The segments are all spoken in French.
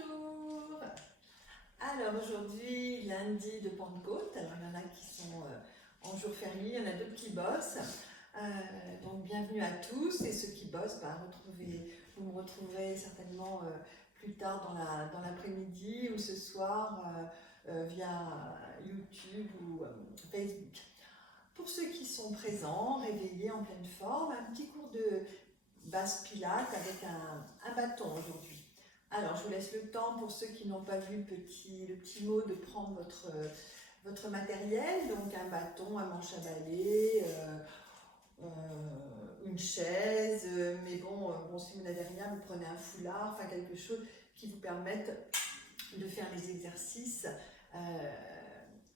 Bonjour. Alors aujourd'hui, lundi de Pentecôte, alors il y en a qui sont en jour férié, il y en a d'autres qui bossent. Donc bienvenue à tous, et ceux qui bossent, vous me retrouverez certainement plus tard dans l'après-midi ou ce soir via YouTube ou Facebook. Pour ceux qui sont présents, réveillés, en pleine forme, un petit cours de basse pilates avec un bâton aujourd'hui. Alors, je vous laisse le temps, pour ceux qui n'ont pas vu le petit mot, de prendre votre matériel. Donc, un bâton, un manche à balai, une chaise. Mais bon, si vous n'avez rien, vous prenez un foulard, enfin quelque chose qui vous permette de faire les exercices.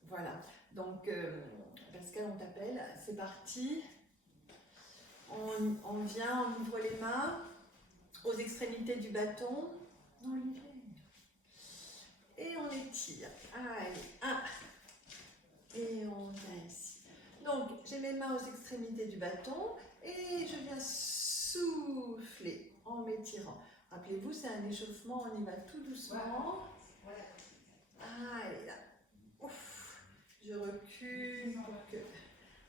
Voilà. Donc, Pascal, on t'appelle. C'est parti. On vient, on ouvre les mains aux extrémités du bâton. Et on étire. Allez, 1. Et on vient ici. Donc, j'ai mes mains aux extrémités du bâton et je viens souffler en m'étirant. Rappelez-vous, c'est un échauffement, on y va tout doucement. Allez, là. Ouf. Je recule pour que,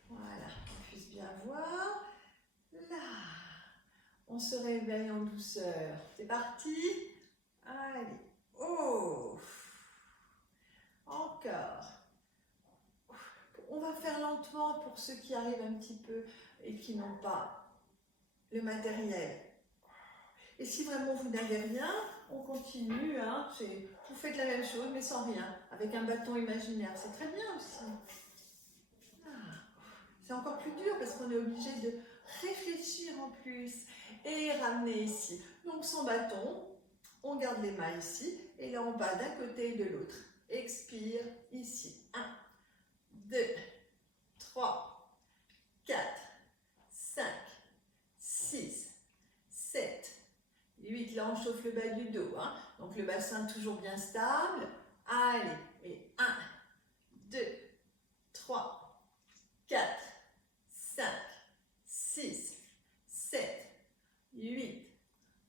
voilà, on puisse bien voir. Là. On se réveille en douceur. C'est parti. Allez. Oh. Encore. On va faire lentement pour ceux qui arrivent un petit peu et qui n'ont pas le matériel. Et si vraiment vous n'avez rien, on continue. Hein, vous faites la même chose mais sans rien, avec un bâton imaginaire. C'est très bien aussi. C'est encore plus dur parce qu'on est obligé de réfléchir en plus et ramener ici. Donc sans bâton, on garde les mains ici et là on va d'un côté et de l'autre. Expire ici. 1, 2, 3, 4, 5, 6, 7, 8. Là on chauffe le bas du dos. Hein. Donc le bassin toujours bien stable. Allez, et 1, 2, 3, 4, 5, 6, 7, 8,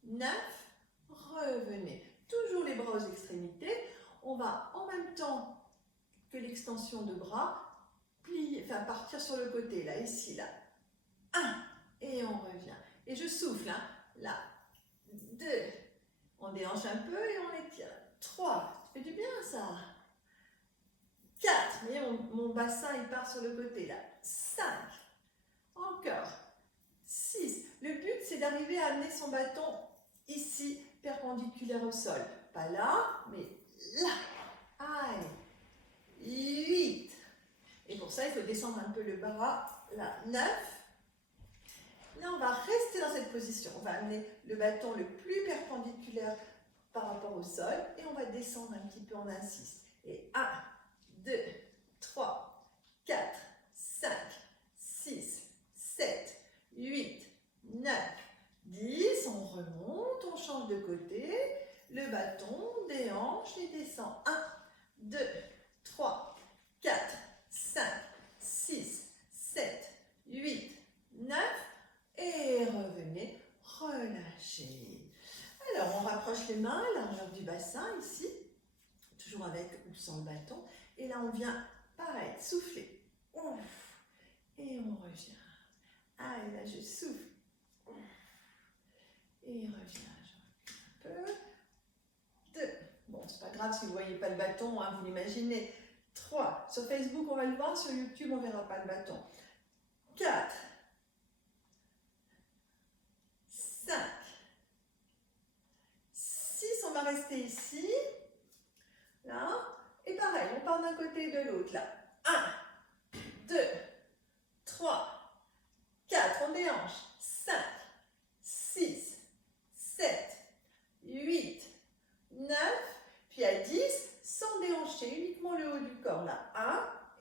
9, revenez. Toujours les bras aux extrémités. On va en même temps que l'extension de bras, plier, enfin partir sur le côté, là, ici, là. 1, et on revient. Et je souffle, hein. Là, 2, on déhanche un peu et on étire. 3, ça fait du bien ça. 4, vous voyez, mon bassin, il part sur le côté, là. 5, encore. 6. Le but, c'est d'arriver à amener son bâton ici, perpendiculaire au sol. Pas là, mais là. Allez. 8. Et pour ça, il faut descendre un peu le bras. Là, 9. Là, on va rester dans cette position. On va amener le bâton le plus perpendiculaire par rapport au sol. Et on va descendre un petit peu en 6. Et 1, 2, 3, 4, 5, 6, 7, 8, 9, 10. On remonte, on change de côté. Le bâton, déhanche et descend. 1, 2, 3, 4, 5, 6, 7, 8, 9. Et revenez, relâchez. Alors, on rapproche les mains, largeur du bassin ici. Toujours avec ou sans le bâton. Et là, on vient, pareil, souffler. Ouf. Et on revient. Ah, et là, je souffle. Ouf. Et reviens. Je recule un peu. 2. Bon, c'est pas grave si vous ne voyez pas le bâton, hein, vous l'imaginez. 3. Sur Facebook, on va le voir. Sur YouTube, on ne verra pas le bâton. 4. 5. 6. On va rester ici. Là. Et pareil, on part d'un côté et de l'autre. Là. 1, 2, 3, 4. On déhanche. 5, 6, 7, 8, 9. Puis à 10, sans déhancher, uniquement le haut du corps. Là.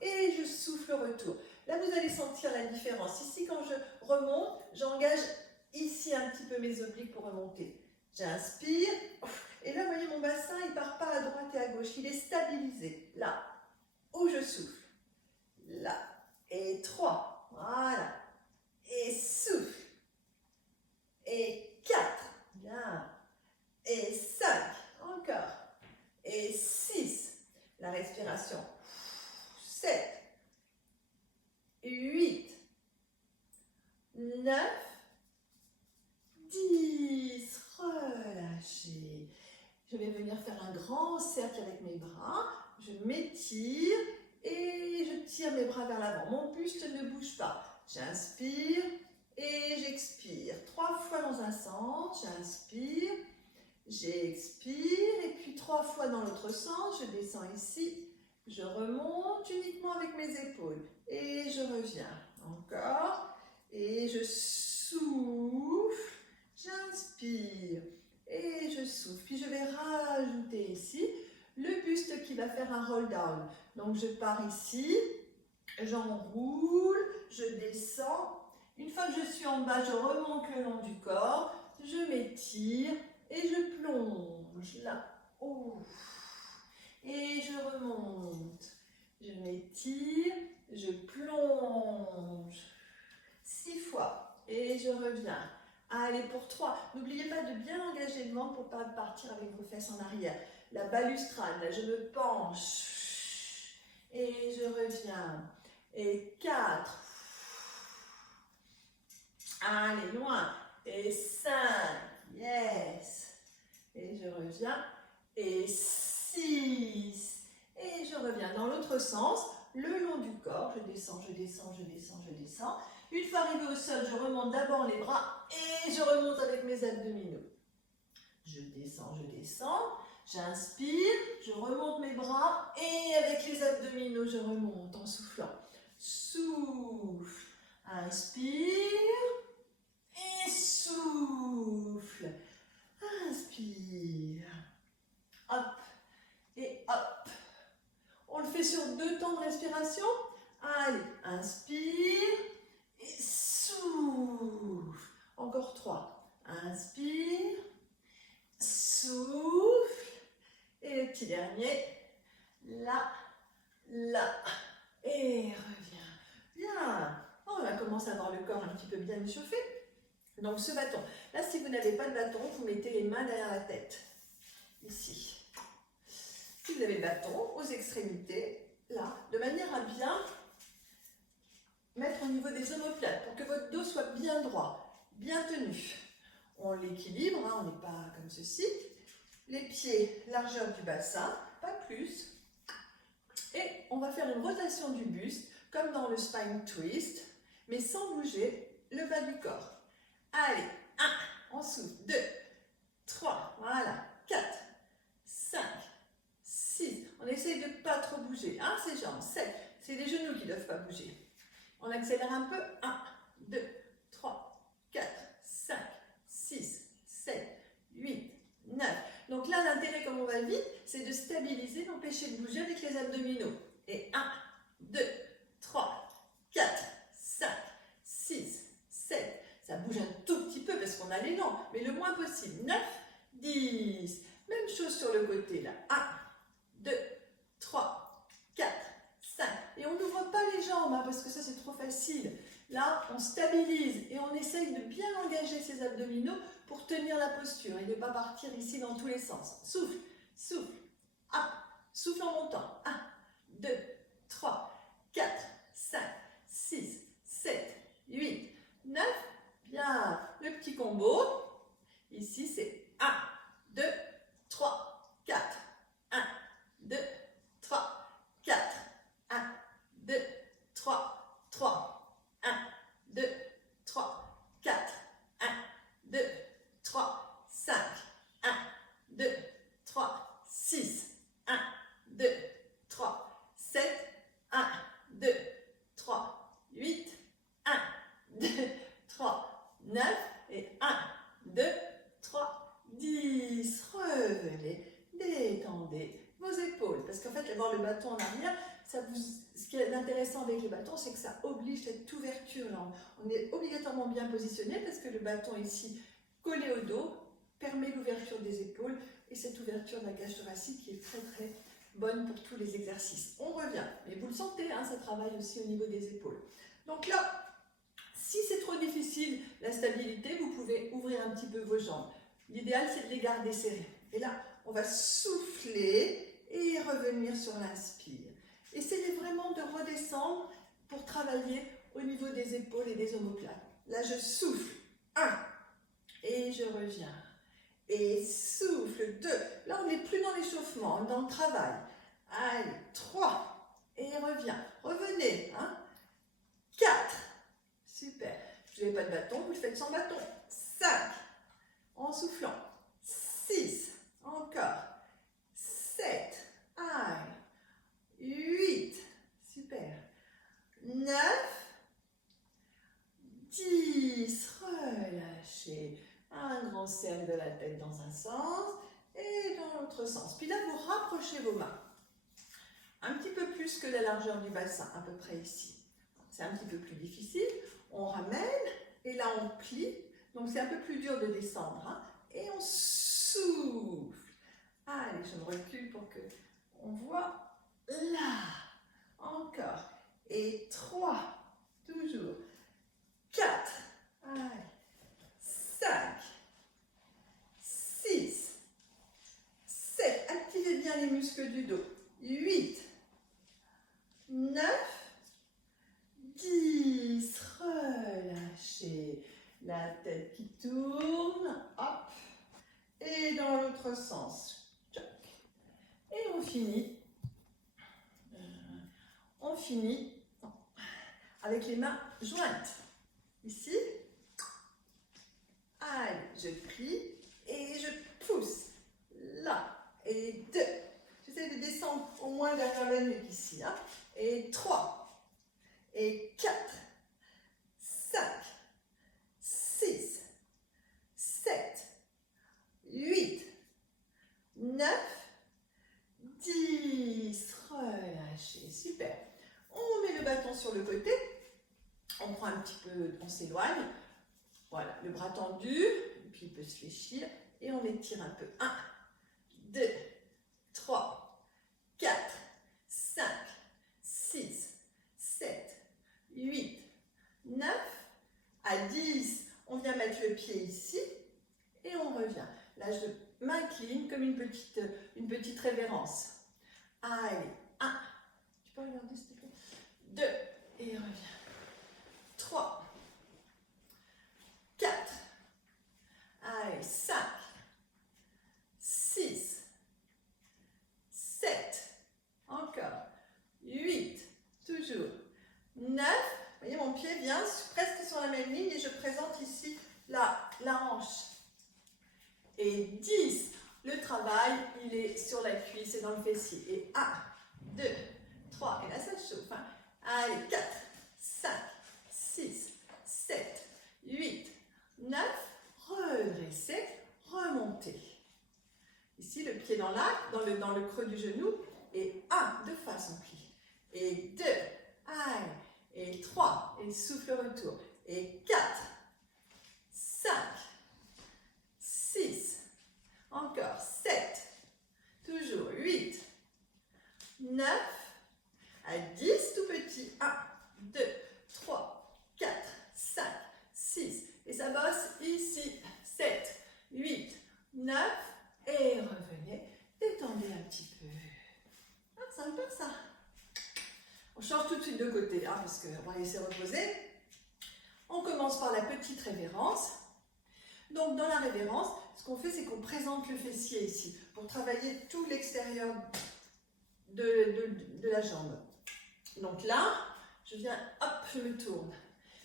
1. Et je souffle au retour. Là, vous allez sentir la différence. Ici, quand je remonte, j'engage ici un petit peu mes obliques pour remonter. J'inspire. Et là, vous voyez, mon bassin, il ne part pas à droite et à gauche. Il est stabilisé. Là, où je souffle. Là. Et 3. Voilà. Et souffle. Et 4. Bien. Et 5. Encore. venir faire un grand cercle avec mes bras. Je m'étire et je tire mes bras vers l'avant. Mon buste ne bouge pas. J'inspire et j'expire. 3 fois dans un sens, j'inspire, j'expire et puis 3 fois dans l'autre sens. Je descends ici, je remonte uniquement avec mes épaules et je reviens. Encore et je souffle, j'inspire et je souffle. Puis je vais rajouter ici le buste qui va faire un roll down. Donc je pars ici, j'enroule, je descends. Une fois que je suis en bas, je remonte le long du corps, je m'étire et je plonge là-haut. Et je remonte, je m'étire, je plonge. 6 fois et je reviens. Allez, pour 3. N'oubliez pas de bien engager le ventre pour ne pas partir avec vos fesses en arrière. La balustrade, là, je me penche et je reviens. Et 4. Allez, loin. Et 5. Yes. Et je reviens. Et 6. Et je reviens dans l'autre sens, le long du corps. Je descends, je descends, je descends, je descends. Une fois arrivé au sol, je remonte d'abord les bras et je remonte avec mes abdominaux. Je descends, j'inspire, je remonte mes bras et avec les abdominaux, je remonte en soufflant. Souffle, inspire et souffle. Inspire, hop et hop. On le fait sur 2 temps de respiration. Allez, inspire et souffle. Encore 3. Inspire, souffle. Et le petit dernier. Là, là. Et reviens. Bien. On va commencer à avoir le corps un petit peu bien échauffé. Donc ce bâton. Là, si vous n'avez pas de bâton, vous mettez les mains derrière la tête. Ici. Si vous avez le bâton, aux extrémités, là, de manière à bien mettre au niveau des omoplates pour que votre dos soit bien droit, bien tenu. On l'équilibre, hein, on n'est pas comme ceci. Les pieds, largeur du bassin, pas plus. Et on va faire une rotation du buste, comme dans le spine twist, mais sans bouger le bas du corps. Allez, 1, on souffle, 2, 3, voilà, 4, 5, 6. On essaye de ne pas trop bouger. 1, c'est jambes, 7, c'est les genoux qui ne doivent pas bouger. On accélère un peu. 1, 2, 3, 4, 5, 6, 7, 8, 9. Donc là, l'intérêt, comme on va vite, c'est de stabiliser, d'empêcher de bouger avec les abdominaux. Et 1, 2, 3, 4, 5, 6, 7. Ça bouge un tout petit peu parce qu'on a l'élan, mais le moins possible. 9, 10. Même chose sur le côté, là. 1, 2, 3, 4, 5. Et on n'ouvre pas les jambes, hein, parce que ça, c'est trop facile. Là, on stabilise et on essaye de bien engager ses abdominaux pour tenir la posture et ne pas partir ici dans tous les sens. Souffle, souffle, hop, souffle en montant. 1, 2, 3, 4, 5, 6, 7, 8, 9. Bien, le petit combo. Ici, c'est 1, 2, 3, 4. 1, 2, 3, 4. 1, 2, 3, 3. 1, 2, 3, 4. 1, 2, 3, 5. 1, 2, 3, 6. 1, 2, 3, 7. 1, 2, 3, 8. 1, 2, 3, 9. Et 1, 2, 3, 10. Revenez, détendez vos épaules. Parce qu'en fait, avoir le bâton en arrière, ce qui est intéressant avec le bâton, c'est que ça oblige cette ouverture là. On est obligatoirement bien positionné parce que le bâton ici, collé au dos, permet l'ouverture des épaules et cette ouverture de la cage thoracique qui est très très bonne pour tous les exercices. On revient, mais vous le sentez, hein, ça travaille aussi au niveau des épaules. Donc là, si c'est trop difficile, la stabilité, vous pouvez ouvrir un petit peu vos jambes. L'idéal, c'est de les garder serrées. Et là, on va souffler et revenir sur l'inspire. Essayez vraiment de redescendre pour travailler au niveau des épaules et des omoplates. Là, je souffle. 1. Et je reviens. Et souffle. 2. Là, on n'est plus dans l'échauffement, on est dans le travail. Allez, 3. Et reviens. Revenez. Hein. 4. Super. Vous n'avez pas de bâton, vous le faites sans bâton. 5. En soufflant. 6. Encore. 7. Allez. 8. Super. 9. 10. Relâchez. Un grand cercle de la tête dans un sens et dans l'autre sens. Puis là, vous rapprochez vos mains. Un petit peu plus que la largeur du bassin, à peu près ici. C'est un petit peu plus difficile. On ramène et là, on plie. Donc, c'est un peu plus dur de descendre. Hein, et on souffle. Allez, je me recule pour que on voit là. Encore. Et 3. Toujours. 4. Allez. 5. 6. 7. Activez bien les muscles du dos. 8. 9. 10. Relâchez. La tête qui tourne. Hop. Et dans l'autre sens. Et on finit. Avec les mains jointes. Ici. Allez, je plie et je pousse. Là. Et 2. J'essaie de descendre au moins derrière la nuque ici. Hein. Et 3. Et 4. 5. 6. 7. 8. 9. 10. Relâchez. Super. On met le bâton sur le côté. On prend un petit peu, on s'éloigne. Voilà, le bras tendu, et puis il peut se fléchir, et on étire un peu. 1, 2, 3, 4, 5, 6, 7, 8, 9, à 10, on vient mettre le pied ici, et on revient. Là, je m'incline comme une petite révérence. Allez, 1, tu peux regarder s'il te plaît, 2, et reviens. 3, 4, allez, 5, 6, 7, encore, 8, toujours, 9, vous voyez mon pied vient presque sur la même ligne et je présente ici la hanche, et 10, le travail il est sur la cuisse et dans le fessier, et 1, 2, 3, et là ça chauffe, hein. Allez, 4, 5, 6, 7, 8, 9, redressez, remontez. Ici, le pied dans l'arc, dans le creux du genou. Et 1, de face, on plie. Et 2, allez. Et 3, et souffle retour. Et 4, 5, 6, encore 7, toujours 8, 9, à 10, tout petit. 1, 2, 3, 4, 5, 6, et ça bosse ici, 7, 8, 9, et revenez, détendez un petit peu. Ah, sympa ça. On change tout de suite de côté, hein, parce qu'on va laisser reposer. On commence par la petite révérence. Donc dans la révérence, ce qu'on fait, c'est qu'on présente le fessier ici, pour travailler tout l'extérieur de la jambe. Donc là, je viens, hop, je me tourne.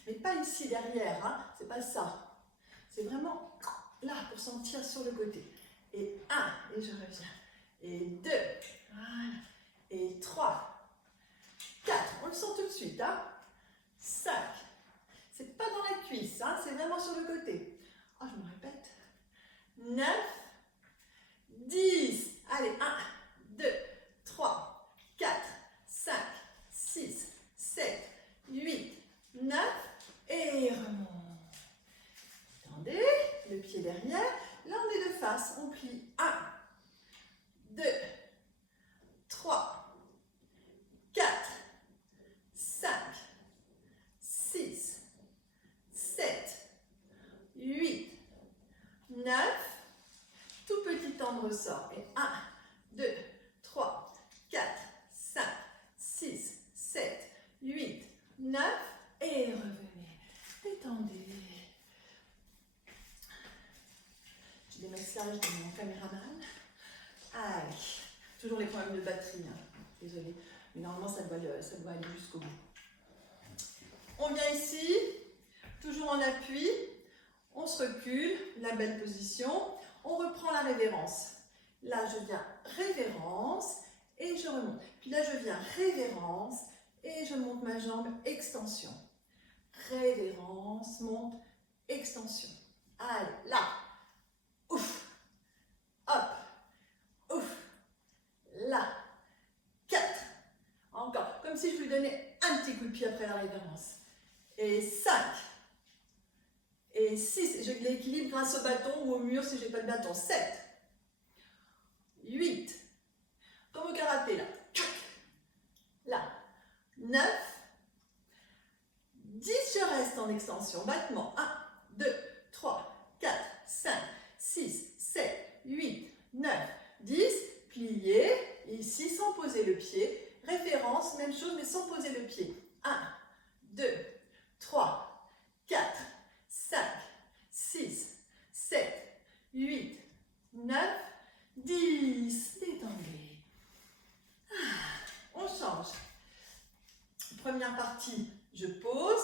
Mais pas ici derrière, hein, c'est pas ça. C'est vraiment là pour sentir sur le côté. Et 1, et je reviens. Et 2, voilà. Et 3, 4, on le sent tout de suite, hein. 5, c'est pas dans la cuisse, hein, c'est vraiment sur le côté. Oh, je me répète. 9, 10, allez, 1, 2, 3, 4, 5, 6, 7, 8, 9, et remonte. Attendez, le pied derrière. Là, on est de face. On plie. 1, 2, 3, 4, 5, 6, 7, 8, 9. Tout petit temps de ressort. Et 1, 2, 3, 4, 5, 6, 7, 8, 9. Et revenez. Détendez. Je vais mettre message de mon caméraman. Allez, toujours les problèmes de batterie, hein. Désolée, mais normalement ça doit aller jusqu'au bout. On vient ici, toujours en appui, on se recule, la belle position, on reprend la révérence. Là je viens révérence et je remonte. Puis là je viens révérence et je monte ma jambe, extension. Révérence, monte, extension. Allez, là, ouf, hop, ouf, là, 4, encore, comme si je lui donnais un petit coup de pied après la révérence. Et 5, et 6, je l'équilibre grâce au bâton ou au mur si je n'ai pas de bâton. 7, 8, comme au karaté, là, là, 9, 10, je reste en extension, battement, 1, 2, 3, 4, 5, 6, 7, 8, 9, 10, plié, ici sans poser le pied, révérence, même chose mais sans poser le pied, 1, 2, 3, 4, 5, 6, 7, 8, 9, 10, détendez, on change, première partie, je pose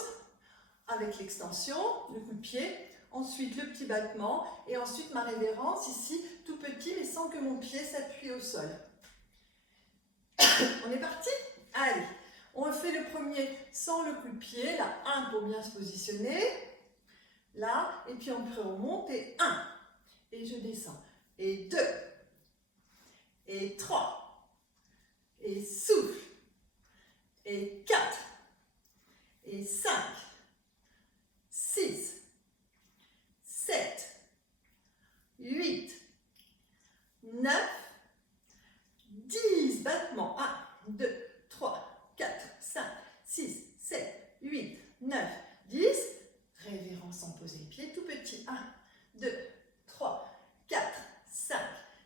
avec l'extension, le coup de pied, ensuite le petit battement et ensuite ma révérence ici, tout petit mais sans que mon pied s'appuie au sol. On est parti? Allez, on fait le premier sans le coup de pied, là 1 pour bien se positionner, là, et puis après on monte et 1, et je descends, et 2, et 3, et souffle, et 4, et 5, 6, 7, 8, 9, 10, battements, 1, 2, 3, 4, 5, 6, 7, 8, 9, 10, révérence sans poser le pied, tout petit, 1, 2, 3, 4, 5,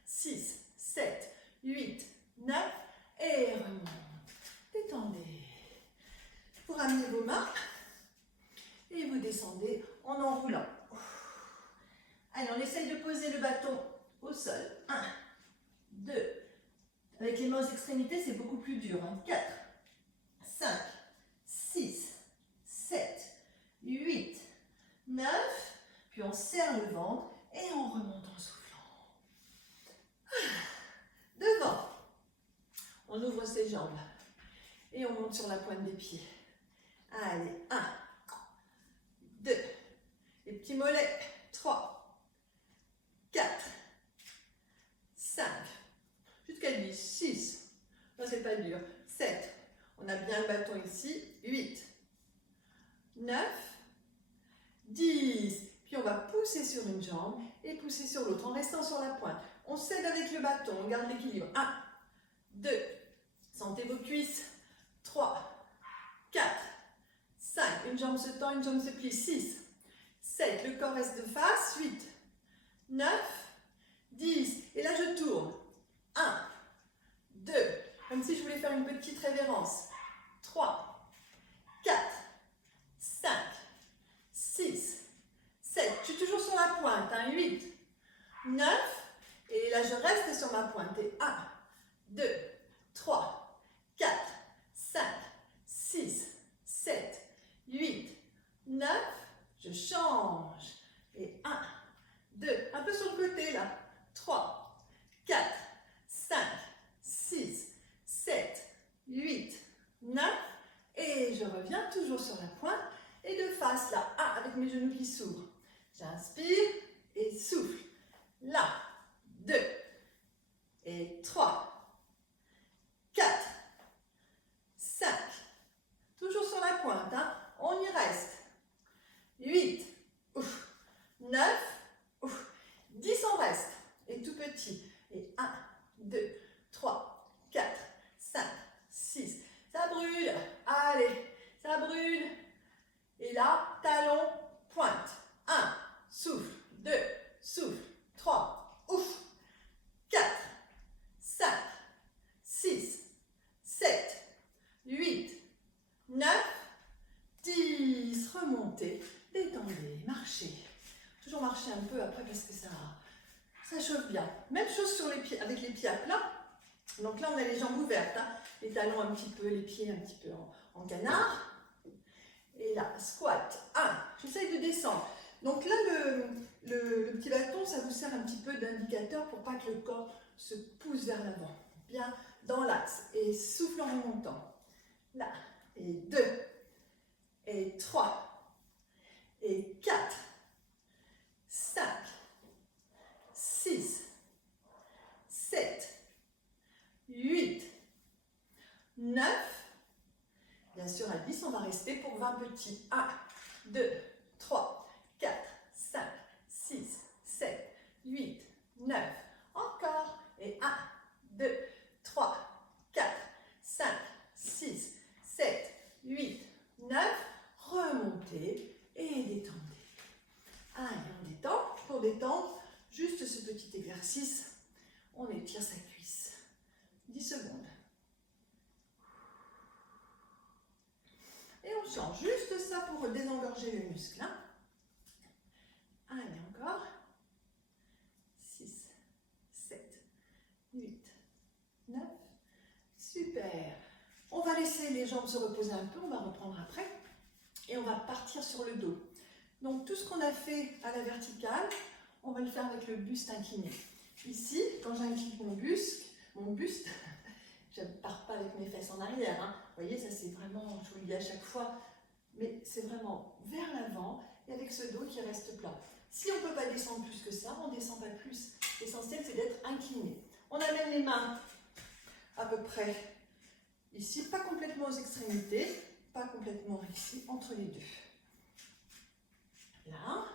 6, 7, 8, 9, et remonte, détendez, vous ramenez vos mains, et vous descendez en enroulant. Allez, on essaye de poser le bâton au sol. 1, 2, avec les mains aux extrémités, c'est beaucoup plus dur. 4, 5, 6, 7, 8, 9, puis on serre le ventre et on remonte en soufflant. Devant, on ouvre ses jambes et on monte sur la pointe des pieds. Allez, 1, 2, les petits mollets, 3, 4, 5, jusqu'à 10, 6, non c'est pas dur, 7, on a bien le bâton ici, 8, 9, 10, puis on va pousser sur une jambe et pousser sur l'autre en restant sur la pointe. On cède avec le bâton, on garde l'équilibre, 1, 2, sentez vos cuisses, 3, 4, 5, une jambe se tend, une jambe se plie, 6, 7, le corps reste de face, 8, 9, 10, et là je tourne, 1, 2, comme si je voulais faire une petite révérence, 3, 4, 5, 6, 7, je suis toujours sur la pointe, 8, 9, et là je reste sur ma pointe, et 1, 2, 3, 4, 5, 6, 7, 8, 9, je change, et 1, 2, un peu sur le côté là, 3, 4, 5, 6, 7, 8, 9, et je reviens toujours sur la pointe, et de face là, 1 avec mes genoux qui s'ouvrent, j'inspire, et souffle, là, 2, et 3, 4, 5, toujours sur la pointe, on y reste, 8, ouf, 9, ouf, 10 on reste, et tout petit, et 1, 2, 3, 4, 5, 6, ça brûle, allez, ça brûle, et là, talon, pointe, 1, souffle, 2, souffle, 3, ouf, 4, 5, 6, 7, 8, 9, 10, remontez, détendez, marchez, toujours marcher un peu après parce que ça réchauffe bien. Même chose sur les pieds, avec les pieds à plat. Donc là, on a les jambes ouvertes, hein. Les talons un petit peu, les pieds un petit peu en canard. Et là, squat. 1. J'essaye de descendre. Donc là, le petit bâton, ça vous sert un petit peu d'indicateur pour pas que le corps se pousse vers l'avant. Bien dans l'axe. Et souffle en remontant. Là. Et 2. Et 3. Et 4. 5. 6. 7. 8. 9. Bien sûr, à 10, on va rester pour 20 petits. 1, 2, 3, 4, 5, 6, 7, 8, 9. Encore. Et 1, 2, 3, 4, 5, 6, 7, 8, 9. Remontez et détendez. Allez, on détend. Pour détendre, juste ce petit exercice. On étire sa cuisse. 10 secondes. Et on change juste ça pour désengorger le muscle. Hein. Allez, encore. 6, 7, 8, 9. Super. On va laisser les jambes se reposer un peu, on va reprendre après. Et on va partir sur le dos. Donc tout ce qu'on a fait à la verticale, on va le faire avec le buste incliné. Ici, quand j'incline mon buste, je ne pars pas avec mes fesses en arrière. Hein. Vous voyez, ça c'est vraiment, je vous le dis à chaque fois, mais c'est vraiment vers l'avant et avec ce dos qui reste plat. Si on ne peut pas descendre plus que ça, on ne descend pas plus. L'essentiel, c'est d'être incliné. On amène les mains à peu près ici, pas complètement aux extrémités, pas complètement ici, entre les deux. Là,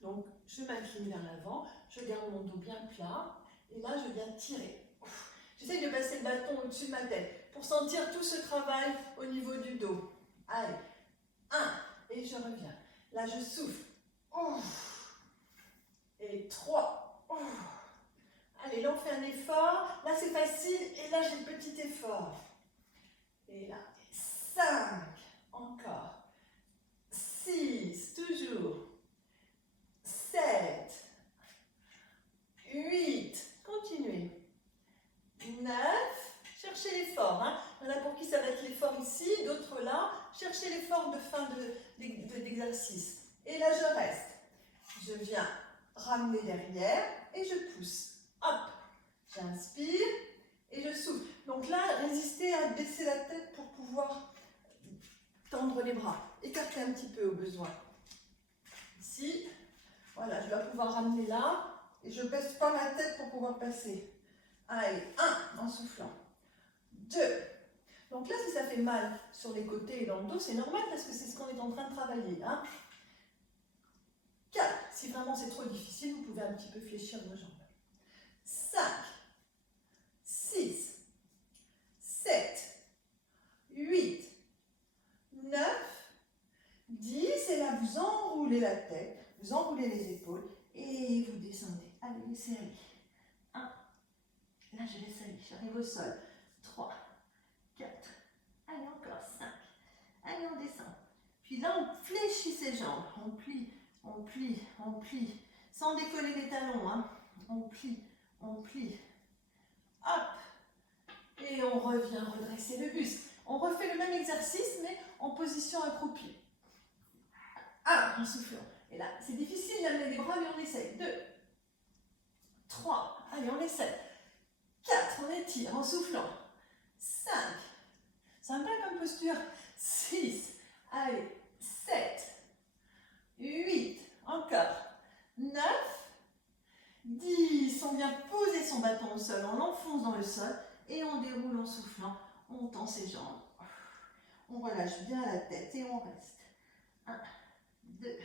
donc je m'incline vers l'avant, je garde mon dos bien plat, et là je viens tirer. J'essaie de passer le bâton au-dessus de ma tête pour sentir tout ce travail au niveau du dos. Allez, 1, et je reviens. Là je souffle. Et 3. Allez, là on fait un effort. Là c'est facile, et là j'ai le petit effort. Et là, 5, encore. 6, toujours. 7, 8, continuez. 9, cherchez l'effort. Hein. Il y en a pour qui ça va être l'effort ici, d'autres là. Cherchez l'effort de fin d'exercice. Et là, je reste. Je viens ramener derrière et je pousse. Hop, j'inspire et je souffle. Donc là, résistez à baisser la tête pour pouvoir tendre les bras. Écartez un petit peu au besoin. Ici, voilà, je dois pouvoir ramener là et je ne baisse pas la tête pour pouvoir passer. Allez, 1 en soufflant. 2. Donc là, si ça fait mal sur les côtés et dans le dos, c'est normal parce que c'est ce qu'on est en train de travailler. Hein. 4. Si vraiment c'est trop difficile, vous pouvez un petit peu fléchir vos jambes. 5. 6. 7. 8. 9. 10. Et là, vous enroulez la tête, vous enroulez les épaules et vous descendez. Allez, laissez aller. 1. Là, je laisse aller. J'arrive au sol. 3. 4. Allez, encore 5. Allez, on descend. Puis là, on fléchit ses jambes. On plie, on plie, on plie. Sans décoller les talons. Hein. On plie, on plie. Hop. Et on revient redresser le buste. On refait le même exercice, mais en position accroupie. 1, en soufflant. Et là, c'est difficile d'amener les bras, mais on essaye. 2. 3. Allez, on essaye. 4. On étire en soufflant. 5. Sympa comme posture. 6. Allez. 7. 8. Encore. 9. 10. On vient poser son bâton au sol. On l'enfonce dans le sol. Et on déroule en soufflant. On tend ses jambes. On relâche bien la tête et on reste. 1, 2,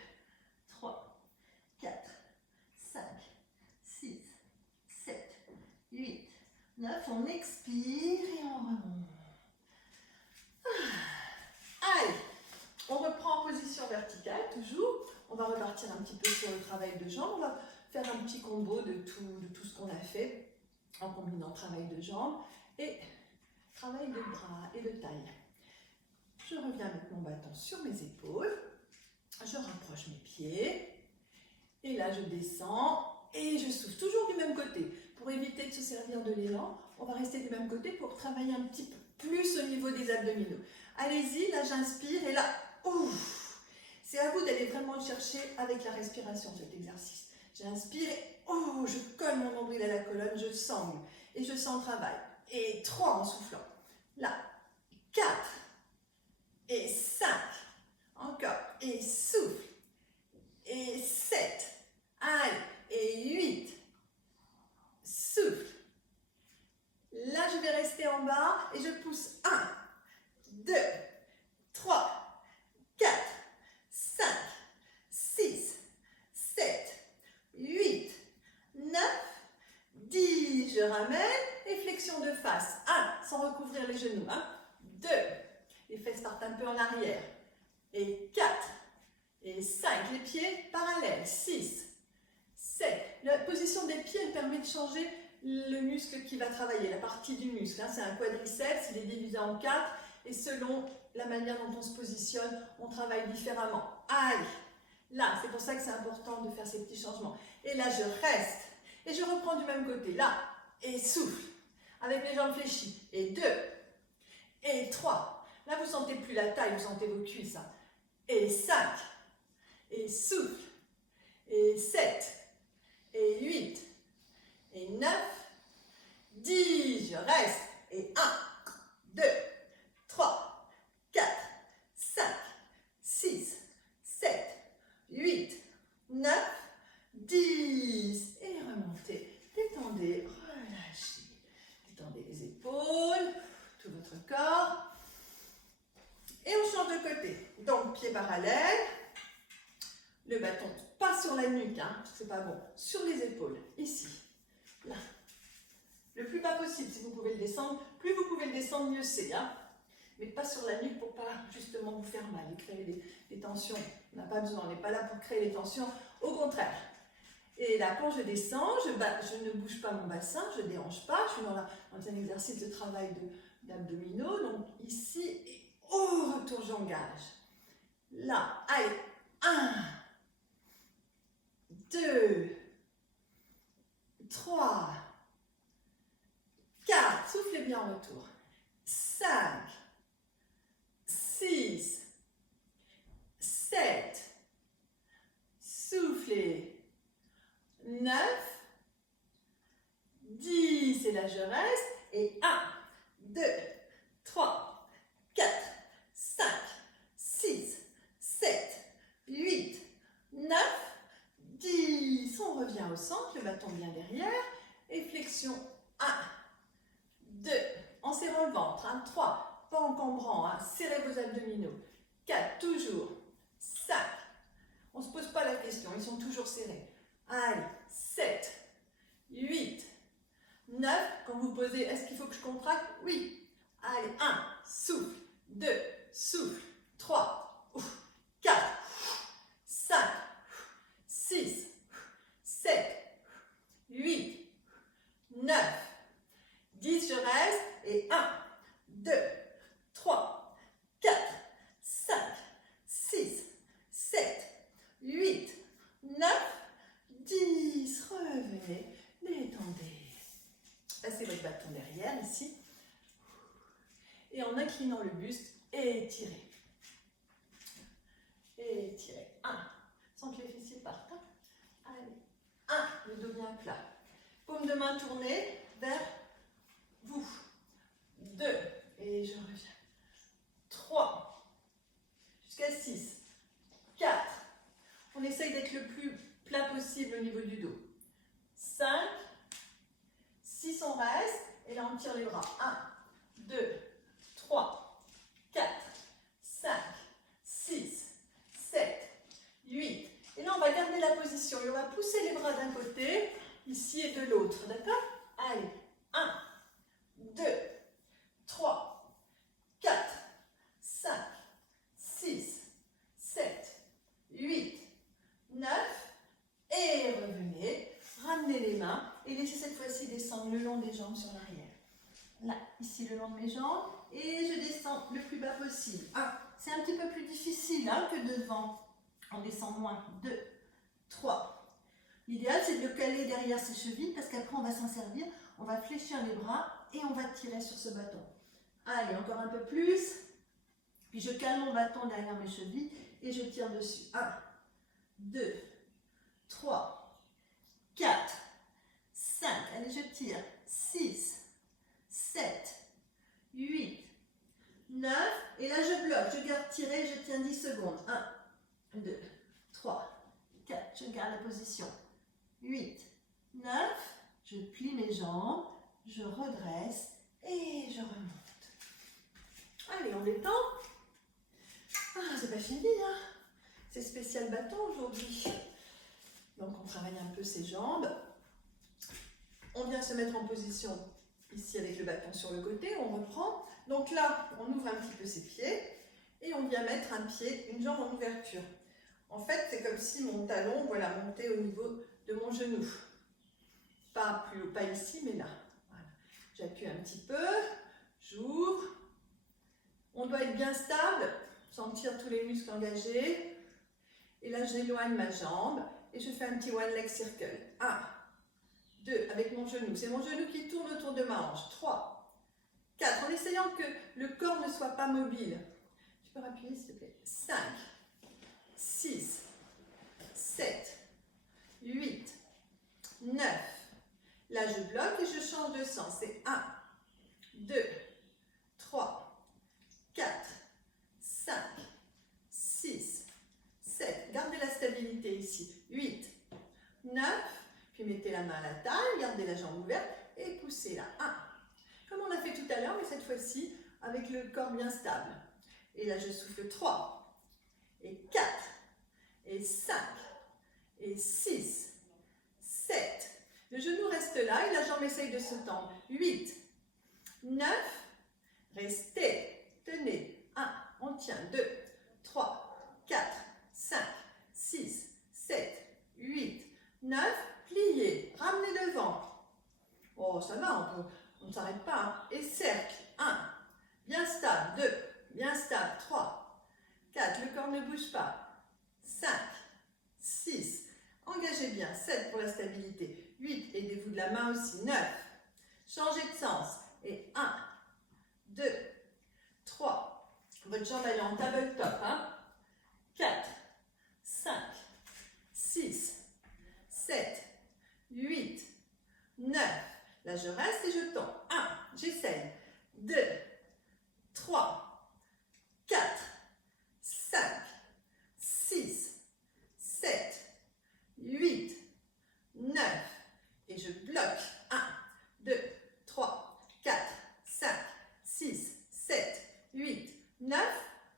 3, 4, 5, 6, 7, 8, 9. On expire et on remonte. Allez, on reprend en position verticale, toujours. On va repartir un petit peu sur le travail de jambes. On va faire un petit combo de tout ce qu'on a fait en combinant travail de jambes et travail de bras et de taille. Je reviens avec mon bâton sur mes épaules. Je rapproche mes pieds. Et là, je descends et je souffle. Toujours du même côté. côté. Pour éviter de se servir de l'élan, on va rester du même côté pour travailler un petit peu plus au niveau des abdominaux. Allez-y, là j'inspire et là, ouf. C'est à vous d'aller vraiment le chercher avec la respiration, cet exercice. J'inspire et oh, je colle mon nombril à la colonne, je sangle et je sens le travail. Et 3 en soufflant. Là, 4 et 5. Encore. Et souffle. Et 7. Allez. Et 8. Souffle. Là, je vais rester en bas et je pousse 1, 2, 3, 4, 5, 6, 7, 8, 9, 10. Je ramène et flexion de face. 1, sans recouvrir les genoux. 1, 2, les fesses partent un peu en arrière. Et 4, et 5, les pieds parallèles. 6, 7. La position des pieds, elle permet de changer le muscle qui va travailler, la partie du muscle. C'est un quadriceps, il est divisé en 4 et selon la manière dont on se positionne, on travaille différemment. Allez, là, c'est pour ça que c'est important de faire ces petits changements. Et là, je reste et je reprends du même côté. Là, et souffle, avec les jambes fléchies. Et 2, et 3. Là, vous ne sentez plus la taille, vous sentez vos cuisses. Et 5, et souffle. Et 7, et 8, et 9, 10, je reste, et 1, 2, 3, 4, 5, 6, 7, 8, 9, 10, et remontez, détendez, relâchez, détendez les épaules, tout votre corps, et on change de côté, donc pieds parallèles, le bâton pas sur la nuque, c'est pas bon, sur les épaules, ici. Là, le plus bas possible si vous pouvez le descendre. Plus vous pouvez le descendre, mieux c'est. Mais pas sur la nuque pour pas justement vous faire mal et créer des tensions. On n'a pas besoin, on n'est pas là pour créer les tensions. Au contraire. Et là, quand je descends, je ne bouge pas mon bassin, je ne déhanche pas. Je suis dans un exercice de travail d'abdominaux. Donc ici, et au retour, j'engage. Là, allez, 1, 2, 3, 4, soufflez bien en retour, 5, 6, 7, soufflez, 9, 10, et là je reste, et 1, 2, 3, 4, 5, 6, 7, 8, 9, 10, on revient au centre, le bâton bien derrière, et flexion 1, 2, en serrant le ventre, 3, pas encombrant, serrez vos abdominaux, 4, toujours, 5, on ne se pose pas la question, ils sont toujours serrés, allez, 7, 8, 9, quand vous posez, est-ce qu'il faut que je contracte? Oui, allez, 1, souffle, 2, souffle, 3, 4, 5, 6, 7, 8, 9, 10, je reste, et 1, 2, 3, 4, 5, 6, 7, 8, 9, 10, revenez, détendez. Passez votre bâton derrière, ici, et en inclinant le buste, étirez. Étirez, 1, sans que les fessiers partent. Allez, 1, le dos bien plat. Paume de main tournée vers vous. 2, et je reviens. 3, jusqu'à 6, 4. On essaye d'être le plus plat possible au niveau du dos. 5, 6, on reste, et là on tire les bras. 1, 2, 3, 4, 5, 6, 7, 8. Et là, on va garder la position et on va pousser les bras d'un côté, ici et de l'autre, d'accord? Allez, 1, 2, 3, 4, 5, 6, 7, 8, 9, et revenez, ramenez les mains et laissez cette fois-ci descendre le long des jambes sur l'arrière. Là, ici le long de mes jambes, et je descends le plus bas possible. 1, c'est un petit peu plus difficile que devant. On descend moins. 2, 3. L'idéal, c'est de le caler derrière ses chevilles parce qu'après, on va s'en servir. On va fléchir les bras et on va tirer sur ce bâton. Allez, encore un peu plus. Puis je cale mon bâton derrière mes chevilles et je tire dessus. 1, 2, 3, 4, 5. Allez, je tire. 6, 7, 8, 9. Et là, je bloque. Je garde tiré. Je tiens 10 secondes. 1, 2, 3, 4. Je garde la position. 8, 9. Je plie mes jambes. Je redresse et je remonte. Allez, on détend. Ah, c'est pas fini, hein. C'est spécial bâton aujourd'hui. Donc, on travaille un peu ses jambes. On vient se mettre en position ici avec le bâton sur le côté. On reprend. Donc là, on ouvre un petit peu ses pieds et on vient mettre un pied, une jambe en ouverture. En fait, c'est comme si mon talon, voilà, montait au niveau de mon genou. Pas plus haut, pas ici, mais là. Voilà. J'appuie un petit peu. J'ouvre. On doit être bien stable, sentir tous les muscles engagés. Et là, j'éloigne ma jambe et je fais un petit one leg circle. 1, 2, avec mon genou. C'est mon genou qui tourne autour de ma hanche. 3, 4, en essayant que le corps ne soit pas mobile. Tu peux appuyer, s'il te plaît. 5, 6, 7, 8, 9. Là, je bloque et je change de sens. C'est 1, 2, 3, 4, 5, 6, 7. Gardez la stabilité ici. 8, 9. Puis mettez la main à la taille, gardez la jambe ouverte et poussez là. 1. Comme on a fait tout à l'heure, mais cette fois-ci avec le corps bien stable. Et là, je souffle 3, et 4, et 5, et 6, 7. Le genou reste là et la jambe essaye de se tendre. 8, 9, restez, tenez. 1, on tient. 2, 3, 4, 5, 6, 7, 8, 9. Pliez, ramenez devant. Oh, ça va, on ne s'arrête pas. Hein. Et cercle. 1, bien stable. 2, bien stable. 3, 4, le corps ne bouge pas. 5, 6, engagez bien. 7 pour la stabilité. 8, aidez-vous de la main aussi. 9, changez de sens. Et 1, 2, 3, votre jambe elle est en tabletop. Hein. 4, 5, 6, 7, 8, 9. Là, je reste et je tends. 1, j'essaye. 2, 3, 4, 5, 6, 7, 8, 9. Et je bloque. 1, 2, 3, 4, 5, 6, 7, 8, 9.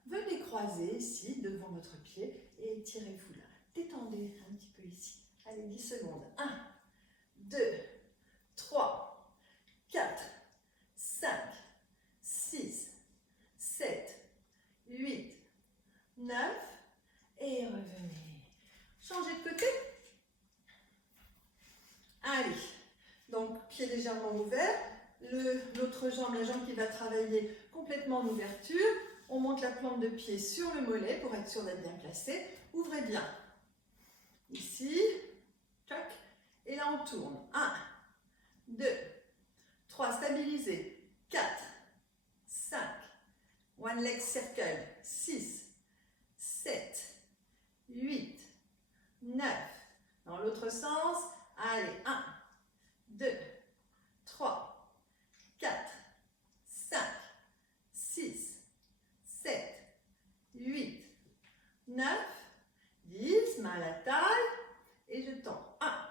Venez croiser ici devant votre pied et étirez-vous là. Détendez un petit peu ici. Allez, 10 secondes. 1, 2, 3, 4, 5, 6, 7, 8, 9. Et revenez. Changez de côté. Allez. Donc, pied légèrement ouvert. L'autre jambe, la jambe qui va travailler complètement en ouverture. On monte la plante de pied sur le mollet pour être sûr d'être bien placé. Ouvrez bien. Ici. Tac. Et là, on tourne. 1, 2, 3, stabilisez. 4, 5, one leg circle. 6, 7, 8, 9. Dans l'autre sens. Allez, 1, 2, 3, 4, 5, 6, 7, 8, 9, 10. Main à la taille. Et je tends. 1.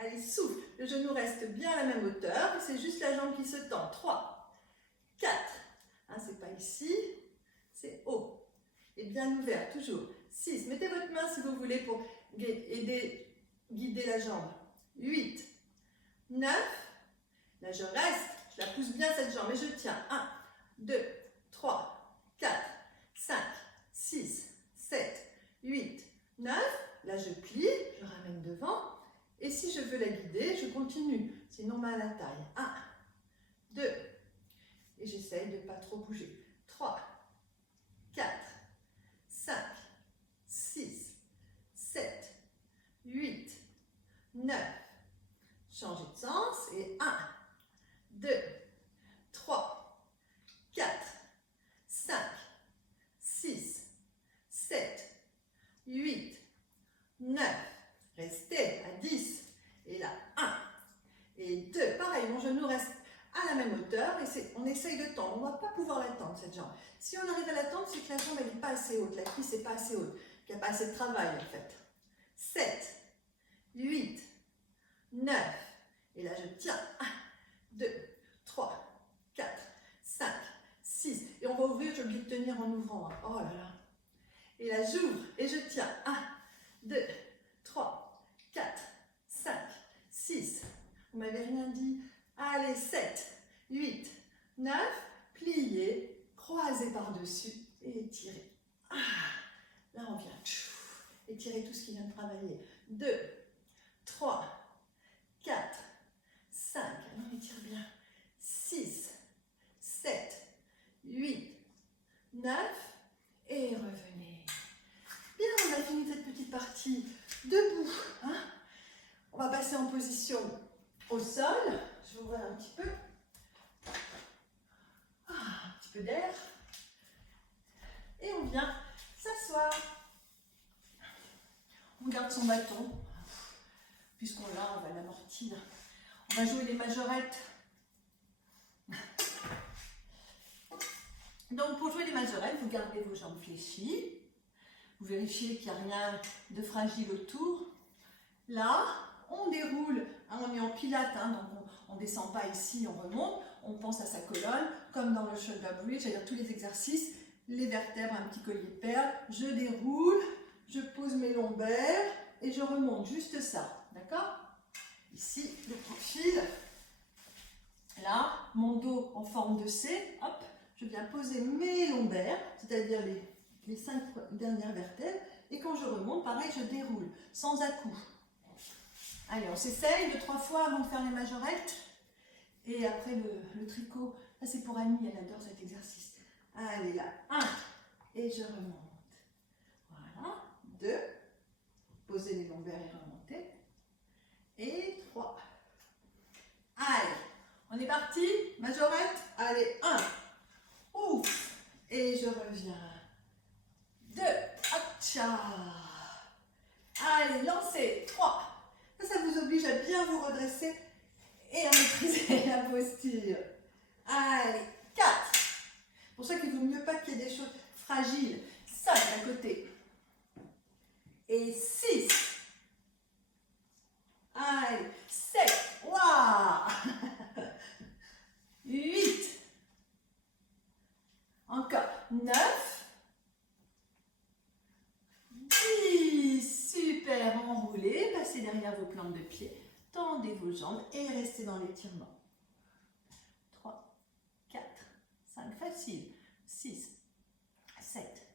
Allez, souffle. Le genou reste bien à la même hauteur. C'est juste la jambe qui se tend. 3, 4. Hein, c'est pas ici. C'est haut. Et bien ouvert, toujours. 6. Mettez votre main si vous voulez pour aider, guider la jambe. 8, 9. Là, je reste. Je la pousse bien cette jambe et je tiens. 1, 2, 3, 4, 5, 6, 7, 8, 9. Là, je plie, je ramène devant. Et si je veux la guider, je continue. Sinon, main à la taille. 1, 2. Et j'essaye de ne pas trop bouger. 3, 4, 5, 6, 7, 8, sens. Et 1, 2, 3, 4, 5, 6, 7, 8, 9. Restez à 10. Et là, 1 et 2. Pareil, mon genou reste à la même hauteur et on essaye de tendre. On ne va pas pouvoir la tendre, cette jambe. Si on arrive à la tendre, c'est que la jambe n'est pas assez haute. La cuisse n'est pas assez haute. Qu'il n'y a pas assez de travail, en fait. 7, 8, 9. Et là, je tiens. 1, 2, 3, 4, 5, 6. Et on va ouvrir, je vais tenir en ouvrant. Oh là là. Et là, j'ouvre et je tiens. 1, 2, 3, 4, 5, 6. Vous m'avez rien dit. Allez, 7, 8, 9. Pliez, croisez par-dessus et étirez. Là, on vient. Étirez tout ce qui vient de travailler. 2, 3, 4, 5. On étire bien. 6, 7, 8, 9. Et revenez. Bien, on a fini cette petite partie debout. Hein? On va passer en position au sol. Je vais ouvrir un petit peu. Un petit peu d'air. Et on vient s'asseoir. On garde son bâton. Puisqu'on l'a, on va l'amortir. On va jouer les majorettes. Donc pour jouer les majorettes, vous gardez vos jambes fléchies. Vous vérifiez qu'il n'y a rien de fragile autour. Là, on déroule. On est en pilates, donc on ne descend pas ici, on remonte. On pense à sa colonne, comme dans le shoulder bridge, c'est-à-dire tous les exercices. Les vertèbres, un petit collier de perles. Je déroule, je pose mes lombaires et je remonte. Juste ça, d'accord? Ici, le profil. Là, mon dos en forme de C. Hop, je viens poser mes lombaires, c'est-à-dire les 5 dernières vertèbres. Et quand je remonte, pareil, je déroule, sans à-coups. Allez, on s'essaye 2-3 fois avant de faire les majorettes. Et après le tricot, là c'est pour Annie, elle adore cet exercice. Allez là, 1, et je remonte. Voilà, 2, posez les lombaires et remontez. Et 3. Allez, on est parti, majorette. Allez, 1, ouf, et je reviens. 2, atcha. Allez, lancez, 3. Ça vous oblige à bien vous redresser et à maîtriser la posture. Allez, 4. C'est pour ça qu'il vaut mieux pas qu'il y ait des choses fragiles. 5 à côté. Et 6. Allez, 7. Waouh. 8. Encore. 9. 10. Super, enroulez, passez derrière vos plantes de pied, tendez vos jambes et restez dans l'étirement. 3, 4, 5, facile. 6, 7,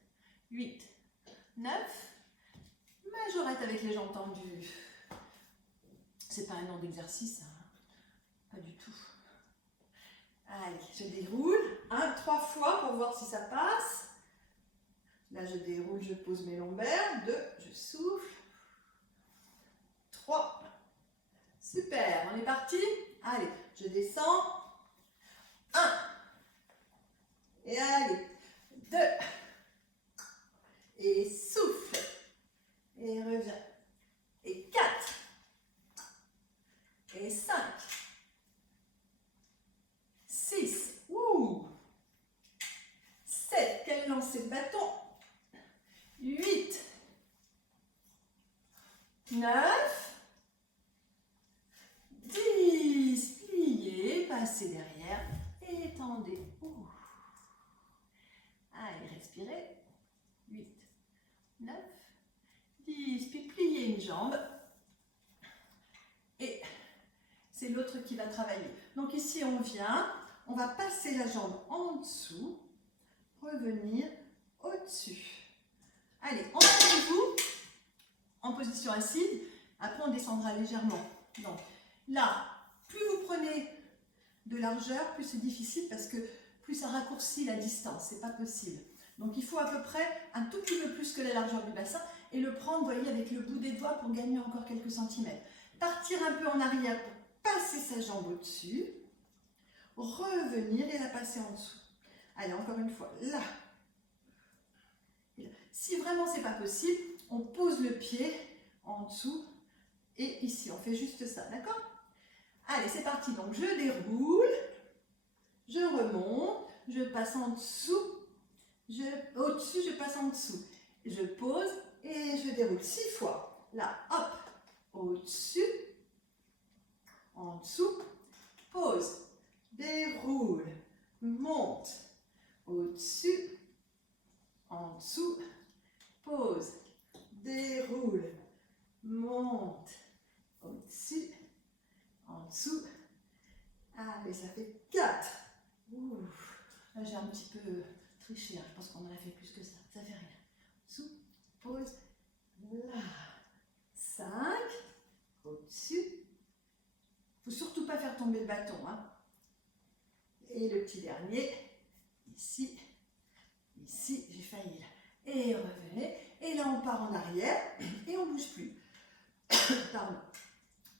8, 9. Majorette avec les jambes tendues. C'est pas un nom d'exercice, hein. Pas du tout. Allez, je déroule. 3 fois pour voir si ça passe. Là, je déroule, je pose mes lombaires. 2, je souffle. 3. Super, on est parti. Allez, je descends. 1. Et allez. 2. Et souffle. Et reviens. Et 4. Et 5. 6. 7. Quel lancer de bâton. 8. 9. 10. Pliez, passez derrière. Étendez. Allez, respirez. 8. 9. 10. Puis pliez une jambe. Et c'est l'autre qui va travailler. Donc ici, on vient. On va passer la jambe en dessous. Revenir au-dessus. Allez, entraînez-vous en position assise. Après, on descendra légèrement. Donc là, plus vous prenez de largeur, plus c'est difficile parce que plus ça raccourcit la distance. C'est pas possible. Donc il faut à peu près un tout petit peu plus que la largeur du bassin et le prendre, vous voyez, avec le bout des doigts pour gagner encore quelques centimètres. Partir un peu en arrière passer sa jambe au-dessus, revenir et la passer en dessous. Allez, encore une fois, là. Et là. Si vraiment c'est pas possible, on pose le pied en dessous et ici, on fait juste ça, d'accord? Allez, c'est parti. Donc, je déroule, je remonte, je passe en dessous, au-dessus, je passe en dessous. Je pose et je déroule 6 fois. Là, hop, au-dessus, en dessous, pose, déroule, monte, au-dessus, en dessous, pose, déroule, monte, au-dessus, en dessous. Allez, ça fait 4. Là, j'ai un petit peu triché, hein. Je pense qu'on aurait fait plus que ça. Ça fait rien. Dessous, pose, là. 5, au-dessus. Il ne faut surtout pas faire tomber le bâton, hein. Et le petit dernier, ici, ici, j'ai failli là. Et revenez. Et là, on part en arrière et on ne bouge plus. Pardon.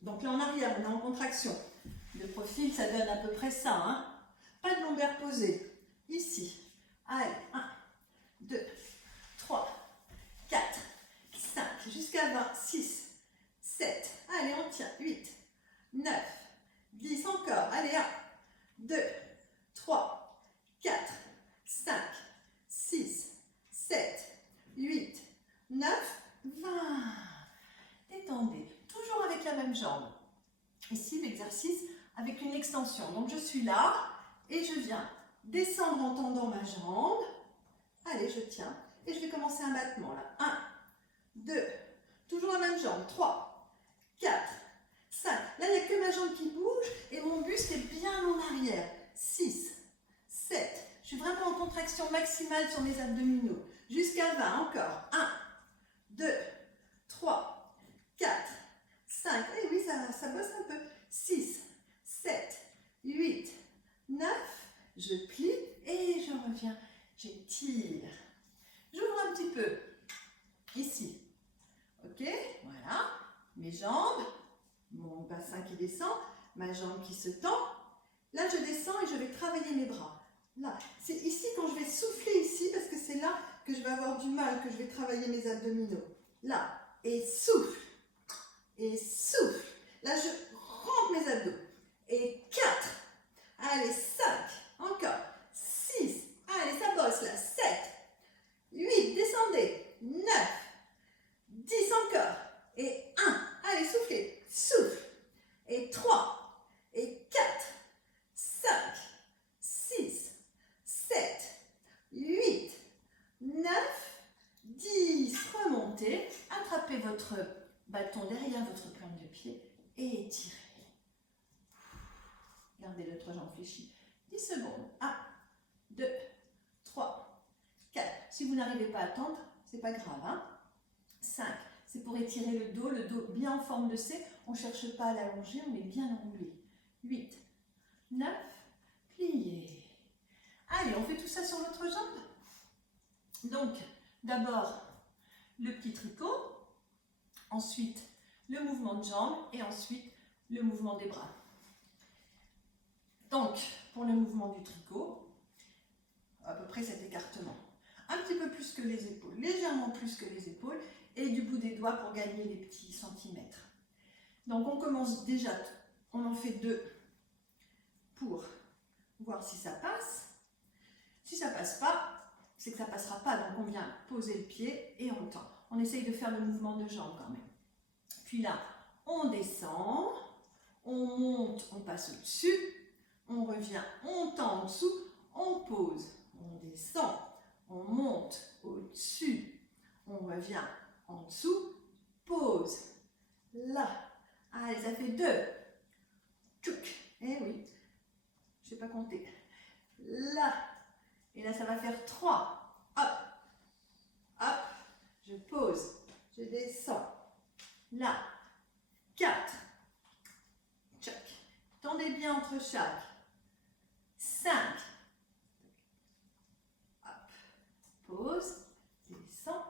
Donc là, en arrière, on est en contraction. Le profil, ça donne à peu près ça, hein. Pas de lombaire posée. Ici. Allez, 1, 2, 3, 4, 5, jusqu'à 20, 6, 7. Allez, on tient. 8, 9, 10 encore. Allez, 1, 2, 3, 4, 5, 6, 7, 8, 9, 20. Détendez. Toujours avec la même jambe. Ici, l'exercice avec une extension. Donc, je suis là et je viens descendre en tendant ma jambe. Allez, je tiens. Et je vais commencer un battement là. 1, 2, toujours la même jambe. 3, 4, 5. Là, il n'y a que ma jambe qui bouge et mon buste est bien en arrière. 6, 7. Je suis vraiment en contraction maximale sur mes abdominaux. Jusqu'à 20, encore. 1, 2, 3, 4, 5. Et oui, ça bosse un peu. 6, 7, 8, 9. Je plie et je reviens. J'étire. J'ouvre un petit peu. Ici. Ok, voilà. Mes jambes. Mon bassin qui descend. Ma jambe qui se tend. Là, je descends et je vais travailler mes bras. Là, c'est ici quand je vais souffler ici, parce que c'est là que je vais avoir du mal, que je vais travailler mes abdominaux. Là, et souffle. Et souffle. Là, je rentre mes abdos. Et 4. Allez, 5. Encore. 6. Allez, ça bosse là. 7. 8. Descendez. 9. 10 encore. Et 1. Allez, soufflez. Souffle. Et 3. Et 4. 5. 6. 7. 8. 9. 10. Remontez. Attrapez votre bâton derrière votre plante de pied et étirez. Gardez l'autre jambe fléchie. 10 secondes. 1, 2, 3, 4. Si vous n'arrivez pas à tendre, c'est pas grave. Hein. 5. C'est pour étirer le dos bien en forme de C. On ne cherche pas à l'allonger, on est bien enroulé. 8, 9, pliez. Allez, on fait tout ça sur l'autre jambe. Donc, d'abord, le petit tricot. Ensuite, le mouvement de jambe et ensuite, le mouvement des bras. Donc, pour le mouvement du tricot, à peu près cet écartement. Un petit peu plus que les épaules, légèrement plus que les épaules et du bout des doigts pour gagner les petits centimètres. Donc, on commence déjà, on en fait 2 pour voir si ça passe. Si ça passe pas, c'est que ça passera pas. Donc, on vient poser le pied et on tend. On essaye de faire le mouvement de jambe quand même. Puis là, on descend, on monte, on passe au-dessus, on revient, on tend en dessous, on pose, on descend, on monte au-dessus, on revient en dessous, pose, là. Allez, ça fait 2. Tchouk. Eh oui, je ne sais pas compter. Là. Et là, ça va faire 3. Hop, hop, je pose, je descends. Là, 4. Tchouk. Tendez bien entre chaque. 5. Hop, pose, descend.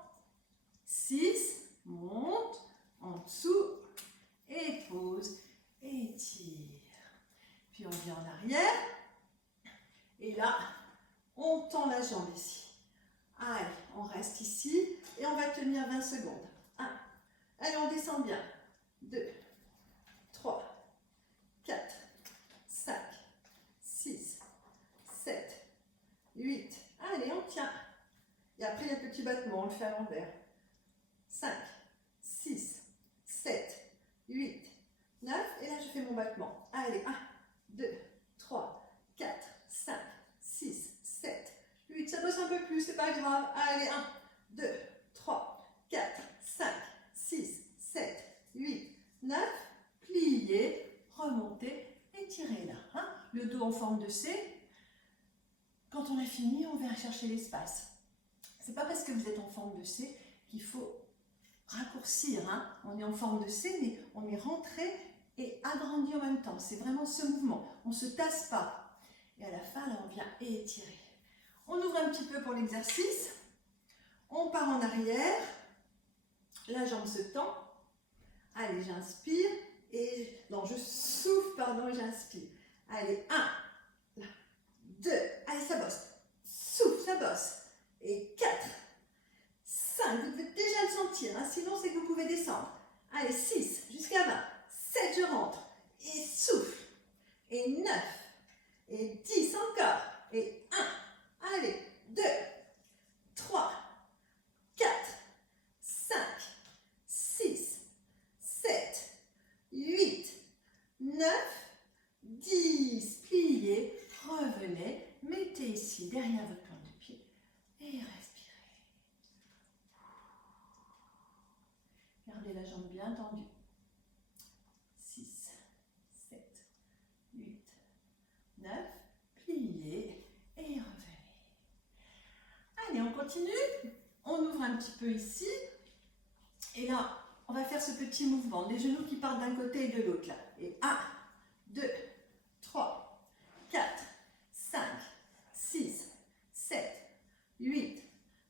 6, monte, en dessous, et pose. étire. Puis on vient en arrière. Et là, on tend la jambe ici. Allez, on reste ici et on va tenir 20 secondes. 1. Allez, on descend bien. 2, 3, 4, 5, 6, 7, 8. Allez, on tient. Et après, il y a le petit battement, on le fait à l'envers. 5, 6, 7, 8, 9. Et là, je fais mon battement. Allez, 1, 2, 3, 4, 5, 6, 7, 8. Ça bosse un peu plus, c'est pas grave. Allez, 1, 2, 3, 4, 5, 6, 7, 8, 9. Pliez, remontez, étirez là. Hein. Le dos en forme de C. Quand on a fini, on vient chercher l'espace. C'est pas parce que vous êtes en forme de C qu'il faut raccourcir. Hein. On est en forme de C, mais on est rentré et agrandi en même temps. C'est vraiment ce mouvement. On ne se tasse pas. Et à la fin, là, on vient étirer. On ouvre un petit peu pour l'exercice. On part en arrière. La jambe se tend. Allez, j'inspire. Et non, je souffle, pardon, et j'inspire. Allez, 1, 2, allez, ça bosse. Souffle, ça bosse. Et 4, 5, vous devez déjà le sentir, hein, sinon c'est que vous pouvez descendre. Allez, 6, jusqu'à 20. 7, je rentre. Et souffle. Et 9. Et 10, encore. Et 1. Allez, 2, 3, 4, 5, 6, 7, 8, 9, 10. Pliez, revenez, mettez ici derrière votre plante de pied et respirez. Gardez la jambe bien tendue. 6, 7, 8, 9. Pliez et revenez. Allez, on continue. On ouvre un petit peu ici. Et là, on va faire ce petit mouvement. Les genoux qui partent d'un côté et de l'autre. Là. Et 1, 2, 3, 4, 5, 6, 7, 8,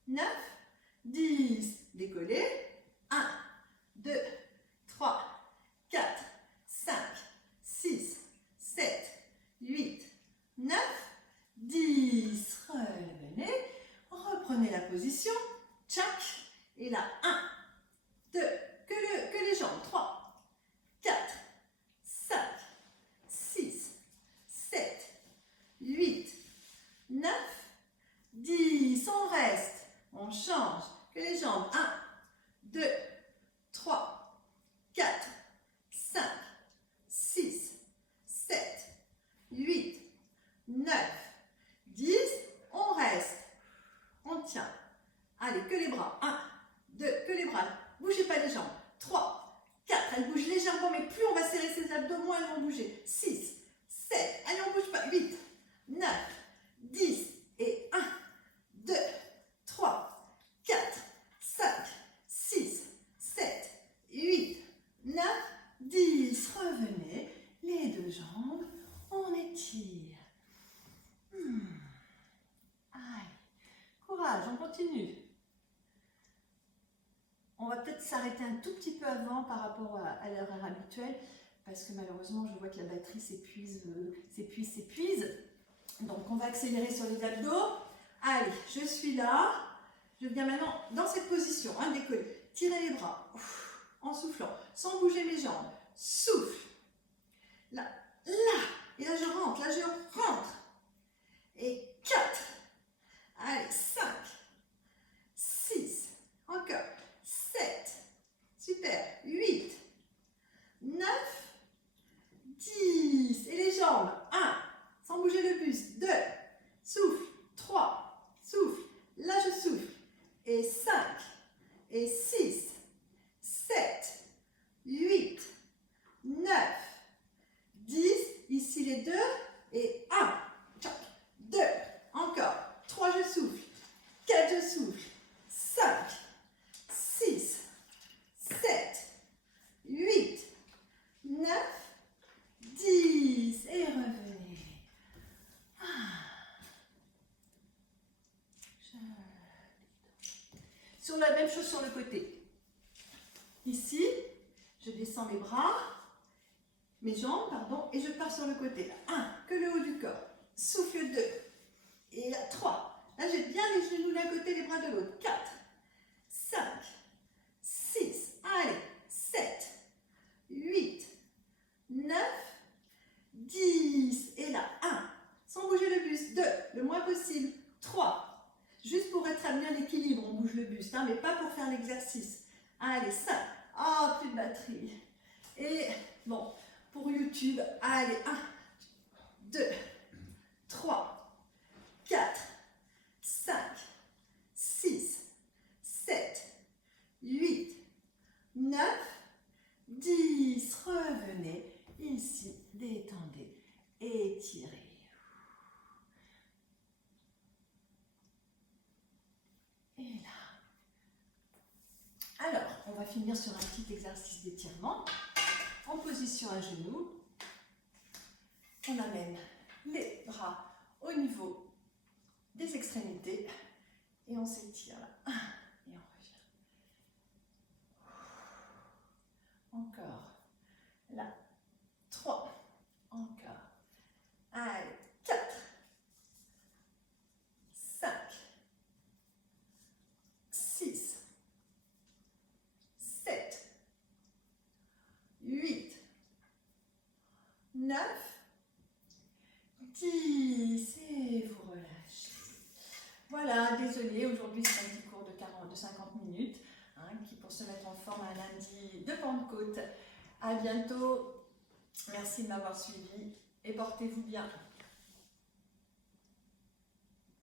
9, 10. Décollez. 1, 2, 3, 4, 5, 6, 7, 8, 9, 10. Revenez. Reprenez la position. Tchac. Et là, 1, 2, que les jambes. 3, 4, 5, 6, 7, 8, 9, 10. On reste. On change. Que les jambes. 1, 2, 3, 4, 5, 6, 7, 8, 9, 10. On reste. On tient. Allez, que les bras. 1, 2, que les bras. Bougez pas les jambes. 3, 4. Elles bougent légèrement, mais plus on va serrer ses abdos, moins elles vont bouger. 6, 7. Allez, on bouge pas. 8, 9, 10. Et 1, 2, 3, 4, 5, 6, 7, 8, 9, 10. Revenez. Les deux jambes. On étire. Allez. Courage, on continue. On va peut-être s'arrêter un tout petit peu avant par rapport à l'heure habituelle parce que malheureusement, je vois que la batterie s'épuise. Donc, on va accélérer sur les abdos. Allez, je suis là. Je viens maintenant dans cette position, hein, décoller. Tirez les bras en soufflant, sans bouger mes jambes. Souffle. Là, là. Et là, je rentre. Et 4. Allez, 5. 6. Encore. 7. Super. 8. 9. 10. Et les jambes. 1. Sans bouger le buste. 2. Souffle. 3. Souffle. Là, je souffle. Et 5. Et 6. 7. 8. 9. 10. Ici les deux. Et 1. 2. Encore. 3, je souffle. 4, je souffle. 5. 6. 7. 8. 9. 10. Et revenez. Sur la même chose sur le côté. Ici, je descends les bras. mes jambes, pardon, et je pars sur le côté. Là. 1, que le haut du corps. Souffle 2. Et là, 3. Là, j'ai bien les genoux d'un côté, les bras de l'autre. 4, 5, 6. Allez, 7, 8, 9, 10. Et là, 1. Sans bouger le buste. 2, le moins possible. 3. Juste pour être à bien l'équilibre, on bouge le buste, hein, mais pas pour faire l'exercice. Allez, 5. Oh, plus de batterie. Et bon, pour YouTube, allez, 1, 2, 3, 4, 5, 6, 7, 8, 9, 10. Revenez ici, détendez, étirez. Et là. Alors, on va finir sur un petit exercice d'étirement. En position à genoux, on amène les bras au niveau des extrémités et on s'étire là. Et on revient. Encore. Là. 3. Encore. Allez. 4. 5. 6. 7. 8. 9. 10. Et vous relâchez. Voilà, désolée, aujourd'hui c'est un petit cours de 50 minutes, hein, qui pour se mettre en forme un lundi de Pentecôte. À bientôt. Merci de m'avoir suivi et portez-vous bien.